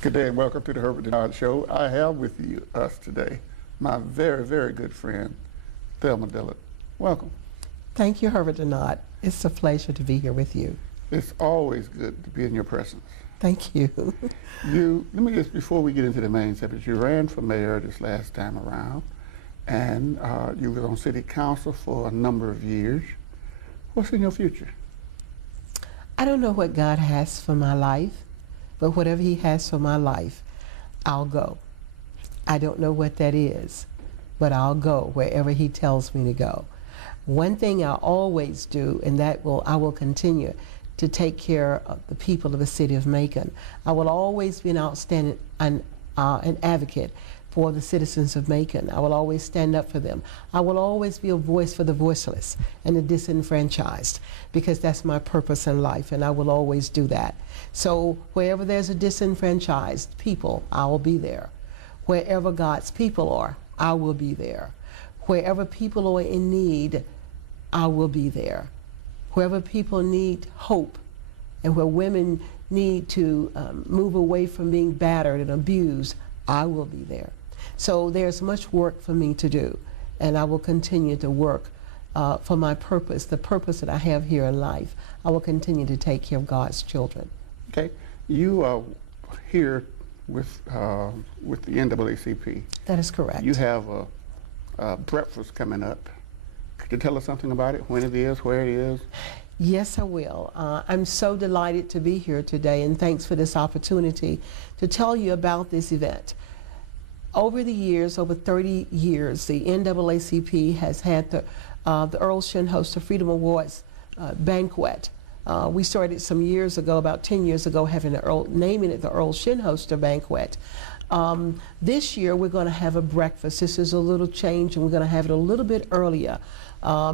Good day and welcome to the Herbert Dennard Show. I have with us today my very, very good friend, Thelma Dillard. Welcome. Thank you, Herbert Dennard. It's a pleasure to be here with you. It's always good to be in your presence. Thank you. Let me just, before we get into the main subject, you ran for mayor this last time around, and you were on city council for a number of years. What's in your future? I don't know what God has for my life, but whatever He has for my life, I'll go. I don't know what that is, but I'll go wherever He tells me to go. One thing I always do, and I will continue, to take care of the people of the city of Macon. I will always be an outstanding an advocate for the citizens of Macon. I will always stand up for them. I will always be a voice for the voiceless and the disenfranchised, because that's my purpose in life, and I will always do that. So wherever there's a disenfranchised people, I will be there. Wherever God's people are, I will be there. Wherever people are in need, I will be there. Wherever people need hope, and where women need to move away from being battered and abused, I will be there. So there's much work for me to do, and I will continue to work for my purpose, the purpose that I have here in life. I will continue to take care of God's children. Okay, you are here with the NAACP. That is correct. You have a breakfast coming up. Could you tell us something about it, when it is, where it is? Yes, I will. I'm so delighted to be here today, and thanks for this opportunity to tell you about this event. Over the years, over 30 years, the NAACP has had the Earl Shinhoster Freedom Awards banquet. We started some years ago, about 10 years ago, naming it the Earl Shinhoster Banquet. This year we're going to have a breakfast. This is a little change, and we're going to have it a little bit earlier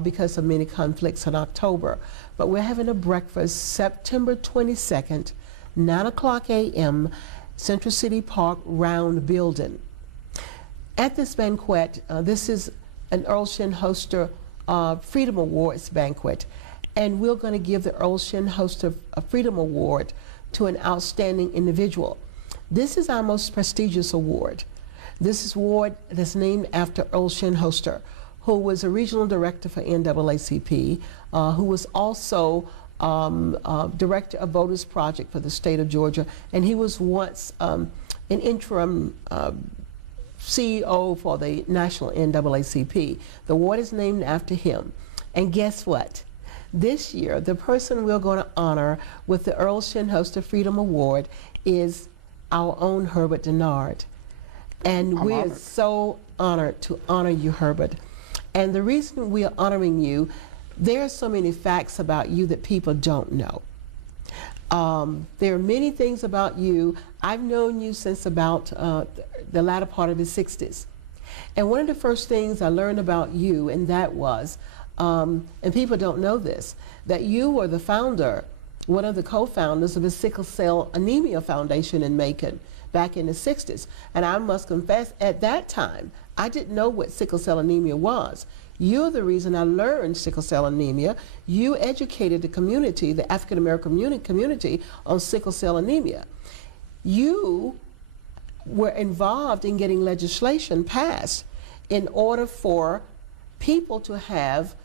because of many conflicts in October. But we're having a breakfast September 22nd, 9 o'clock a.m., Central City Park Round Building. At this banquet, this is an Earl Shinhoster Freedom Awards banquet, and we're going to give the Earl Shinhoster Freedom Award to an outstanding individual. This is our most prestigious award. This is an award that's named after Earl Shinhoster, who was a regional director for NAACP, who was also director of Voters Project for the state of Georgia, and he was once an interim CEO for the national NAACP. The award is named after him. And guess what? This year, the person we're going to honor with the Earl Shinhoster Freedom Award is our own Herbert Dennard. And we're so honored to honor you, Herbert. And the reason we are honoring you, there are so many facts about you that people don't know. There are many things about you. I've known you since about the latter part of the 60s. And one of the first things I learned about you, and that was, and people don't know this, that you were the founder, one of the co-founders of the Sickle Cell Anemia Foundation in Macon back in the 60s. And I must confess, at that time, I didn't know what sickle cell anemia was. You're the reason I learned sickle cell anemia. You educated the community, the African American community, on sickle cell anemia. You were involved in getting legislation passed in order for people to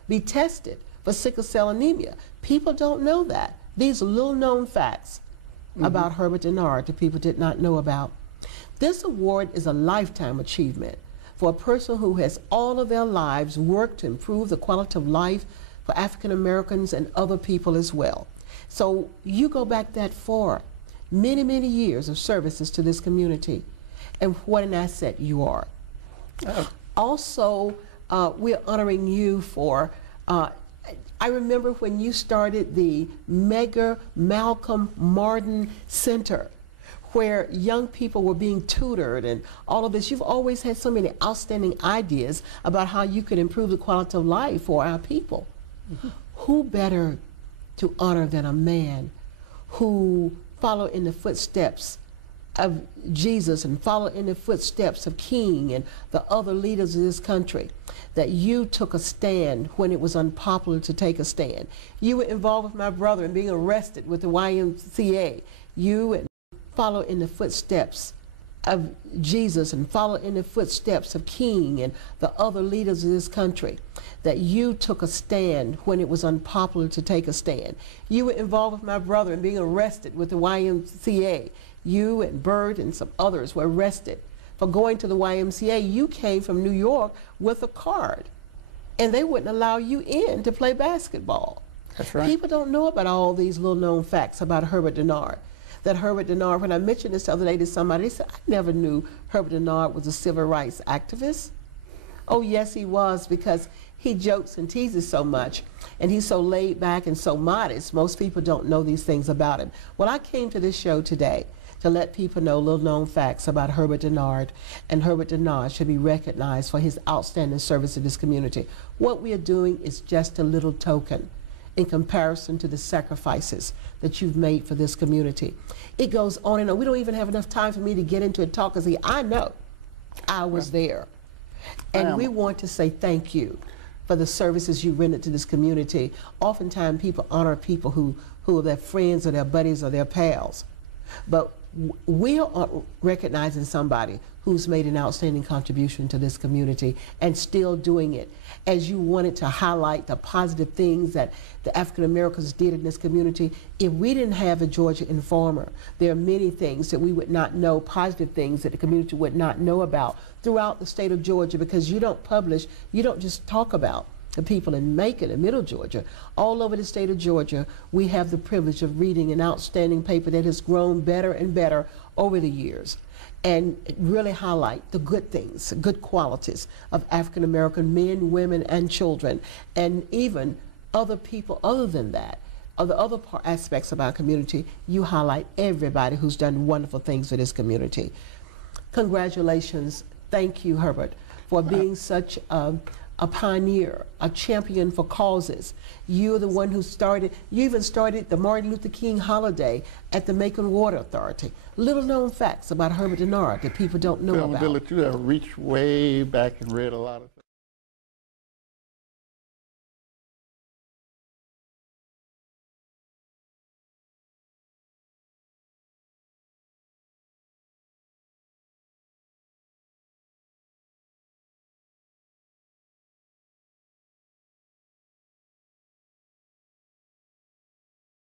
be tested for sickle cell anemia. People don't know that. These are little known facts about Herbert Dennard that people did not know about. This award is a lifetime achievement for a person who has all of their lives worked to improve the quality of life for African Americans and other people as well. So you go back that far, many, many years of services to this community, and what an asset you are. Also, we're honoring you for, I remember when you started the Medgar Malcolm Martin Center, where young people were being tutored and all of this. You've always had so many outstanding ideas about how you could improve the quality of life for our people. Who better to honor than a man who followed in the footsteps of Jesus and followed in the footsteps of King and the other leaders of this country, that you took a stand when it was unpopular to take a stand. You were involved with my brother in being arrested with the YMCA. You and follow in the footsteps of Jesus and follow in the footsteps of King and the other leaders of this country, that you took a stand when it was unpopular to take a stand. You were involved with my brother in being arrested with the YMCA. You and Bert and some others were arrested for going to the YMCA. You came from New York with a card, and they wouldn't allow you in to play basketball. That's right. People don't know about all these little known facts about Herbert Dennard. That Herbert Dennard, when I mentioned this the other day to somebody, they said, I never knew Herbert Dennard was a civil rights activist. Oh yes, he was, because he jokes and teases so much, and he's so laid back and so modest. Most people don't know these things about him. Well, I came to this show today to let people know little known facts about Herbert Dennard, and Herbert Dennard should be recognized for his outstanding service to this community. What we are doing is just a little token in comparison to the sacrifices that you've made for this community. It goes on and on. We don't even have enough time for me to get into it, talk, because I know I was there. And we want to say thank you for the services you rendered to this community. Oftentimes people honor people who are their friends or their buddies or their pals. But we are recognizing somebody who's made an outstanding contribution to this community and still doing it. As you wanted to highlight the positive things that the African Americans did in this community, if we didn't have a Georgia Informer, there are many things that we would not know, positive things that the community would not know about throughout the state of Georgia, because you don't publish, you don't just talk about the people in Macon and Middle Georgia. All over the state of Georgia, we have the privilege of reading an outstanding paper that has grown better and better over the years, and really highlight the good things, good qualities of African American men, women, and children, and even other people other than that, or the other aspects of our community. You highlight everybody who's done wonderful things for this community. Congratulations. Thank you, Herbert, for being such a pioneer, a champion for causes. You're the one who started, you even started the Martin Luther King holiday at the Macon Water Authority. Little known facts about Herbert Dennard that people don't know about. Thelma Dillard, you have reached way back and read a lot of things.